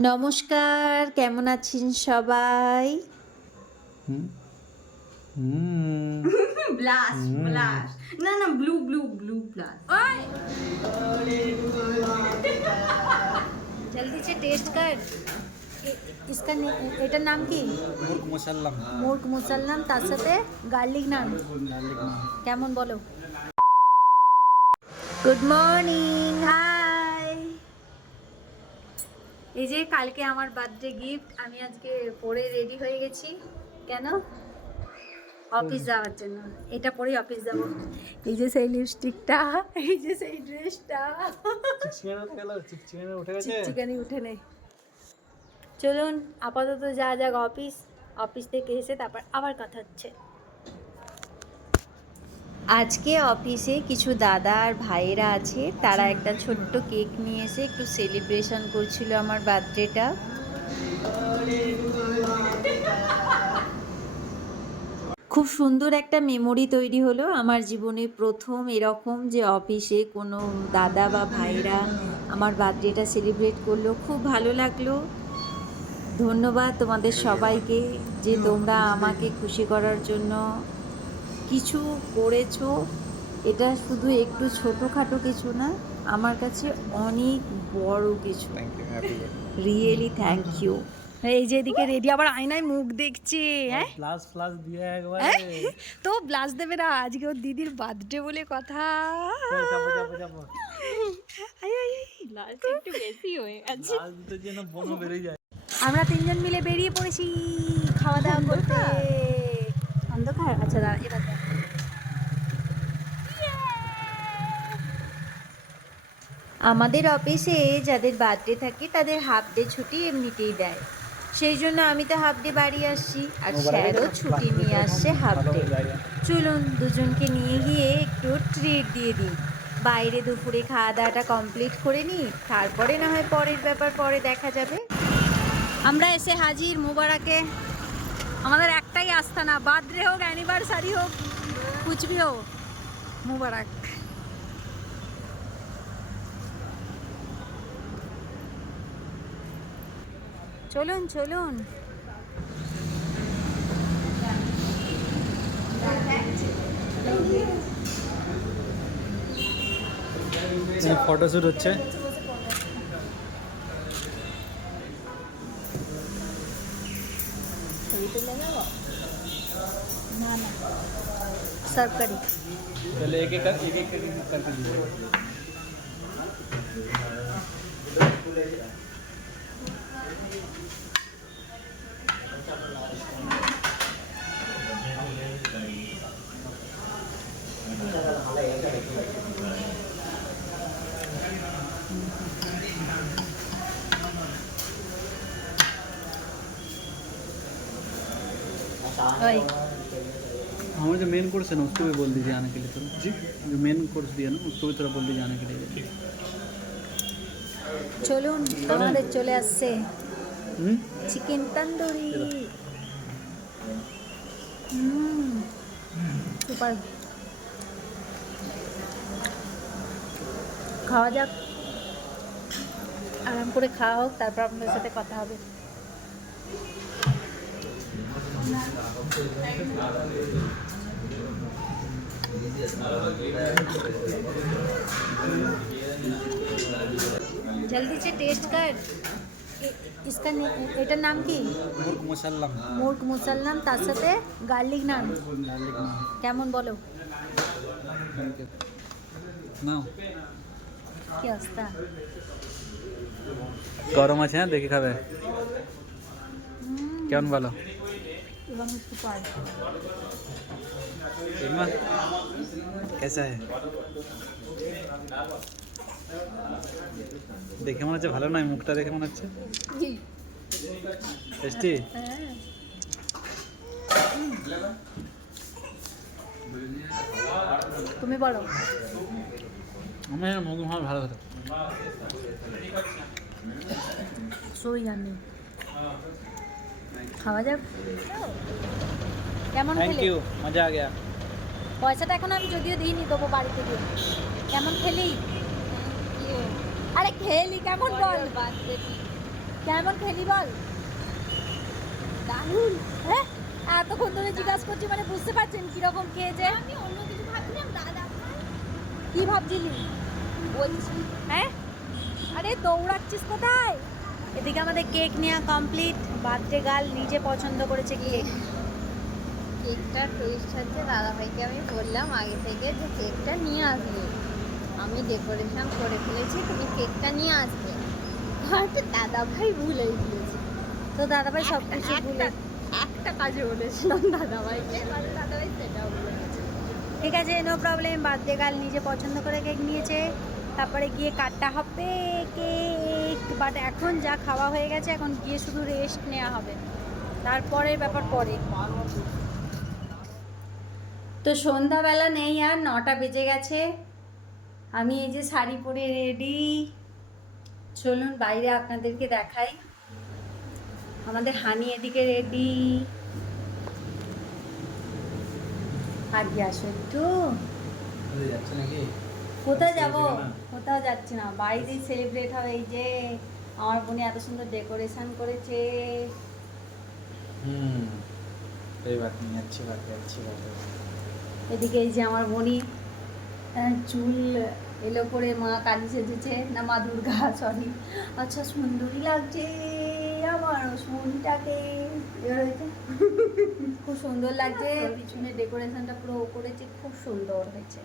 নমস্কার কেমন আছেন সবাই হুম হুম ব্লাশ ব্লাশ না না ব্লু ব্লু ব্লু ব্লাশ জলদি সে টেস্ট কর इसका এটার নাম কি মুরগ মশাল্লাম মুর্গ মুসাল্লাম তার সাথে গার্লিক নান কেমন বলো গুড মর্নিং হাই এই যে কালকে আমার বার্থডে গিফট আমি আজকে পরে রেডি হয়ে গেছি। কেন? অফিস যাওয়ার জন্য। এটা পরেই অফিস যাব। এই যে সেই লিপস্টিকটা এই যে সেই ড্রেসটা চিকচিকানি উঠে গেল উঠে গেছে? চিকেনই উঠে নেই। চলুন আপাতত যা যাক অফিস অফিস থেকে এসে তারপর আবার কথা হচ্ছে। আজকে অফিসে কিছু দাদা আর ভাইয়েরা আছে, তারা একটা ছোট্ট কেক নিয়ে এসে একটু সেলিব্রেশন করছিল আমার বার্থডেটা খুব সুন্দর একটা মেমোরি তৈরি হলো আমার জীবনে। প্রথম এরকম যে অফিসে কোনো দাদা বা ভাইরা আমার বার্থডেটা সেলিব্রেট করল, খুব ভালো লাগল। ধন্যবাদ তোমাদের সবাইকে যে তোমরা আমাকে খুশি করার জন্য। কিছু করেছ? এটা শুধু একটু ছোটোখাটো কিছু না আমার কাছে অনেক বড় কিছু। Thank you happy really thank you এই যে এদিকে রেডি আবার আয়নায় মুখ দেখছে হ্যাঁ? দিয়ে একবারে। হ্যাঁ? তো ব্লাস দেবে না আজকে ওর দিদির বার্থডে বলে কথা। আমরা তিনজন মিলে বেরিয়ে পড়েছি খাওয়া দাওয়া করতে। অন্ধকার? আচ্ছা দাঁড়া এবার দেখ। আমাদের অফিসে যাদের বার্থডে থাকে তাদের হাফ ডে ছুটি এমনিতেই দেয়। সেই জন্য আমি তো হাফ ডে বাড়ি আসছি। আর স্যারও ছুটি নিয়ে আসছে হাফ ডে চলুন দুজনকে নিয়ে গিয়ে একটু ট্রিট দিয়ে দিই। বাইরে দুপুরে খাওয়া দাওয়াটা কমপ্লিট করে নিই। তারপরে না হয় পরের ব্যাপার পরে দেখা যাবে। আমরা এসে হাজির মুবারাকে। আমাদের একটাই আস্থানা বার্থডে হোক অ্যানিভার্সারি হোক কুচবি হোক মুবারক। চলুন চলুন। ফটোশ্যুট হচ্ছে। सर्व करें चलो एक एक एक एक करके दीजिए Oi. हमारे जो मेन कोर्स है ना उसको भी बोल दीजिए आने के लिए थोड़ा जी जो मेन कोर्स दिया ना उसको भी थोड़ा बोल दीजिए आने के लिए চলুন আমাদের চলে আসছে हम्म চিকেন তন্দুরি হুম সুপার খাওয়া যাক আরাম করে খাওয়া হোক তারপর আপনাদের সাথে কথা হবে जल्दी से टेस्ट कर এ- इसका ने- এটার নাম কি मुर्ग मसाल्लाम মুর্গ মুসাল্লাম তার সাথে গার্লিক নান गार्लिक কেমন বলো নাও কি অবস্থা গরম আছে হ্যাঁ দেখে খাবে কেমন ভালো এবং সুপার রিমা কেসা है দেখে মনে হচ্ছে ভালো নয় মুখটা দেখে মনে হচ্ছে? টেস্টি? তুমি বলো। আমি মুখ আমার ভালো হতো সই আমি খাওয়া যাক। কেমন থ্যাংক ইউ মজা আ গয়া। পয়সাটা এখন আমি যদিও দিইনি দেবো বাড়িতে গিয়ে। কেমন খেলি? আরে খেলি কেমন বল? কেমন খেলি বল? দারুণ। হ্যাঁ এতক্ষণ ধরে জিজ্ঞাসা করছি মানে বুঝতে পারছেন কীরকম খেয়েছে আমি অন্য কিছু ভাবছিলাম দাদা। কি ভাবছিলি? বলছি। হ্যাঁ? আরে দৌড়াচ্ছিস কোথায়? এদিকে আমাদের কেক নেওয়া কমপ্লিট বার্থডে গার্ল নিজে পছন্দ করেছে কেক। কেকটার টেস্ট হচ্ছে দাদাভাইকে আমি বললাম আগে থেকে যে কেকটা নিয়ে আসবে। আমি ডেকোরেশন করে ফেলেছি তুমি কেকটা নিয়ে আসবে। বাট দাদাভাই ভুলে গিয়েছে। তো দাদাভাই সব কিছু ভুলে একটা কাজে বলেছিলাম দাদাভাইকে দাদাভাই সেটাও ভুলে ঠিক আছে নো প্রবলেম বার্থডে গার্ল নিজে পছন্দ করে কেক নিয়েছে। তারপরে গিয়ে কাটটা হবে কেক বাট এখন যা খাওয়া হয়ে গেছে এখন গিয়ে শুধু রেস্ট নেওয়া হবে। তারপরের ব্যাপার পরে। তো সন্ধ্যাবেলা নেই আর নটা বেজে গেছে। আমি এই যে শাড়ি পরে রেডি চলুন বাইরে আপনাদেরকে দেখাই। আমাদের হানি এদিকে রেডি আগে আসো একটু। কোথায় যাব? কোথাও যাচ্ছি না। বাড়িতেই সেলিব্রেট হবে এই যে। আমার বোনে এত সুন্দর ডেকোরেশন করেছে। হুম। এই বাত নিয়ে আচ্ছি বাত আচ্ছি বাত এদিকে এই যে আমার বনি হ্যাঁ, চুল এলো করে মা কাজে সেজেছে। না মা দুর্গা সরি আচ্ছা সুন্দরই লাগছে আমার সুনটাকে খুব সুন্দর লাগছে। পিছনে ডেকোরেশনটা পুরো করেছে খুব সুন্দর হয়েছে।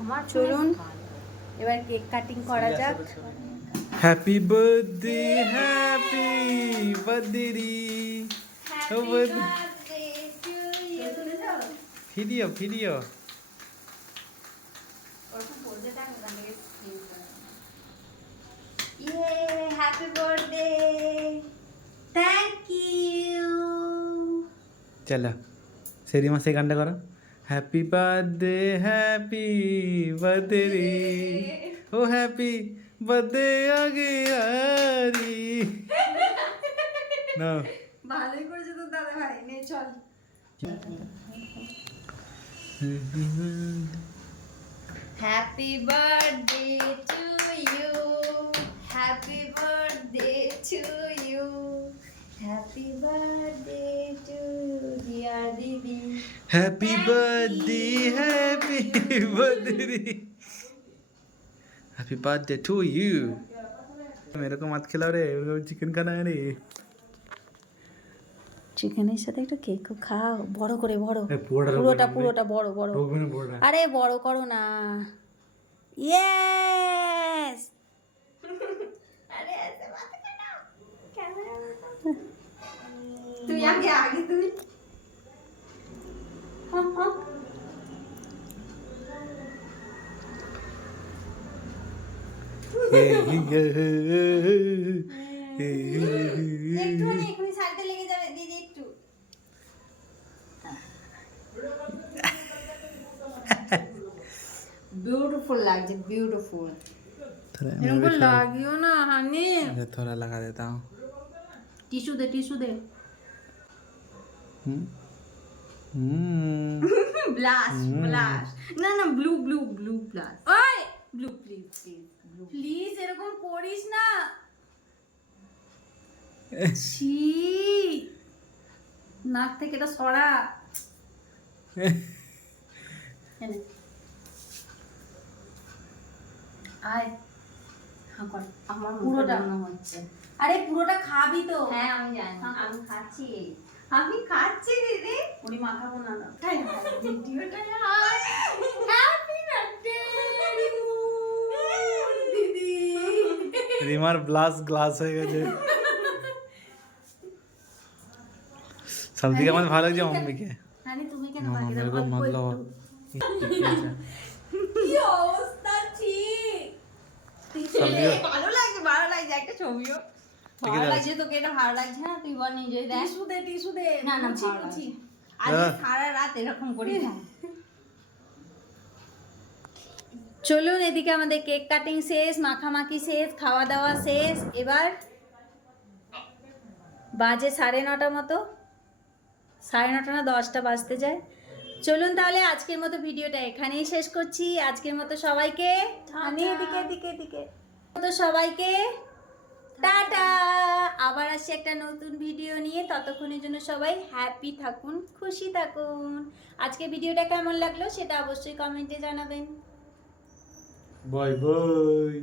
আমার চলুন। এবার কেক কাটিং করা যাক। Happy birthday happy birthday video video happy birthday. Thank you. চলো সেরিমা সেই গানটা করো হ্যাপি বার্থডে হ্যাপি বার্থডে রে ও হ্যাপি বার্থডে আগে আরি না ভালোই করেছে তো দাদা ভাই নে চল। Happy birthday to you happy birthday to you happy birthday to dear দিদি happy birthday happy birthday happy birthday to you এরকম ভাত খেলাও রে এরকম চিকেন খানা রে চিকেনের সাথে একটা কেক খাও। বড় করে বড়। পুরোটা পুরোটা বড় বড়। আরে বড় করো না। ইয়েস তুই আগে আগে তুই। হ্যাঁ এখনই সাইডে লেগে যাবে। বিউটিফুল লাগছে বিউটিফুল এরকম করে লাগিও না হানি मैं थोड़ा लगा देता हूँ টিস্যু দে টিস্যু দে हम्म हम्म ব্লাশ ব্লাশ না না ব্লু ব্লু ব্লু ব্লাশ ওই blue please please blue please এরকম করিস না ছি নাক থেকে এটা সরা এনে। আয়। হ্যাঁ আমার পুরোটা। হচ্ছে। আরে পুরোটা খাবি তো। হ্যাঁ আমি জানি। আমি খাচ্ছি। আমি খাচ্ছি দিদি। ওরি মাখাবো না না। ভিডিওটা হ্যাপি বার্থডে দিদি। রিমার ব্লাস গ্লাস হয়ে গেছে। সবদিকে আমার ভালো লাগছে মম্মিকে। আরে তুমি কেন না, বাকি মেরে দাও কো অল্প মতলব একটু। কি অবস্থা ছি সবদিকে ভালো লাগছে ভালো লাগছে একটা ছবিও। ভালো লাগছে তোকে এটা ভালো লাগছে না তুই বল নিজে দেখ। টিস্যু দে টিস্যু দে না না ভালো লাগছে। আজ সারা রাত এরকম করি চলুন এদিকে আমাদের কেক কাটিং শেষ মাখামাখি শেষ খাওয়া দাওয়া শেষ। এবার বাজে সাড়ে নটা মতো। সাড়ে নটা না দশটা বাজতে যায়। চলুন তাহলে আজকের মতো ভিডিওটা এখানেই শেষ করছি। আজকের মতো সবাইকে আমি এদিকে এদিকে এদিকে। মতো সবাইকে টাটা। আবার আসছি একটা নতুন ভিডিও নিয়ে। ততক্ষণের জন্য সবাই হ্যাপি থাকুন খুশি থাকুন। আজকে ভিডিওটা কেমন লাগল সেটা অবশ্যই কমেন্টে জানাবেন। Bye bye